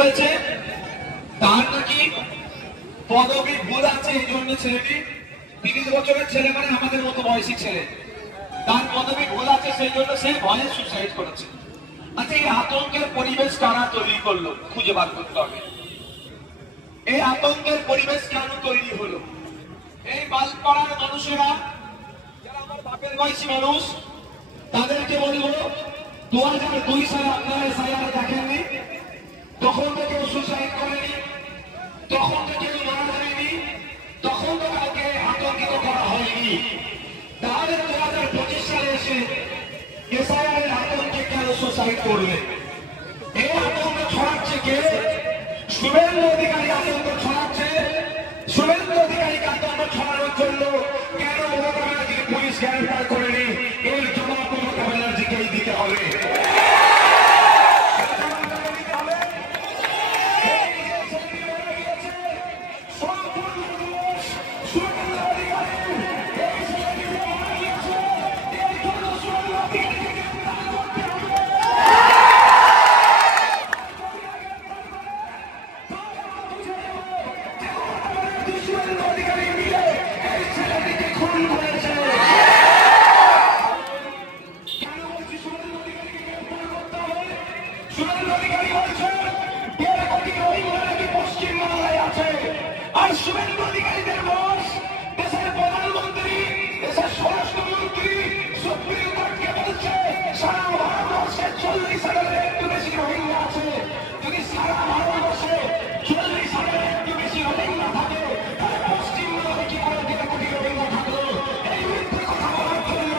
হয়েছে, তার নাকি পদবী ভুল আছে, এই জন্য ছেলেটি 30 বছরের ছেলে, মানে আমাদের মতো বয়সী ছেলে, তার পদবী ভুল আছে, সেই জন্য সে ভয়ে সুসাইড করেছে। আচ্ছা, এই আতঙ্কের পরিবেশ কারা তৈরি করলো খুঁজে বার করতে হবে। এই আতঙ্কের পরিবেশ কেন তৈরি হলো? এই বালপাড়ার মানুষেরা, যারা আমার বাপের বয়সী মানুষ, তাদেরকে বলবো 2002 সালে আপনারা এসআইআর দেখেননি, তখন তো কেউ সুসাইড করেনি, তখন তো কেউ মারা যায়নি, তখন তো কাউকে আতঙ্কিত করা হয়নি। তাহলে 2025 সালে এসে এসআইআর এর আতঙ্কে কেন সুসাইড করবে? এই আতঙ্ক ছড়াচ্ছে কে? শুভেন্দু অধিকারী আতঙ্ক ছড়াচ্ছে। শুভেন্দু অধিকারীকে আতঙ্ক ছড়ানোর জন্য কেন মমতা ব্যানার্জিকে পুলিশ গ্রেফতার করেনি? এর জবাব মমতা ব্যানার্জিকেই দিতে হবে। শুভেন্দু অধিকারীদের বস, দেশের প্রধানমন্ত্রী, দেশের স্বরাষ্ট্রমন্ত্রী সুপ্রিম কোর্টকে বলছে সারা ভারতবর্ষে 40,000-এর একটু বেশি রোহিঙ্গা আছে। যদি সারা ভারতবর্ষে 40,000-এর একটু বেশি রোহিঙ্গা থাকে, তাহলে পশ্চিমবঙ্গে কি করে 1.5 কোটি রোহিঙ্গা থাকলো? এই মিথ্যে কথা বলার জন্য,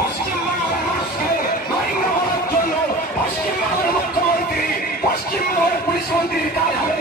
পশ্চিমবাংলার মানুষকে রোহিঙ্গা বলার জন্য পশ্চিমবঙ্গের মুখ্যমন্ত্রী, পশ্চিমবঙ্গের পুলিশ মন্ত্রীর কাজ হবে।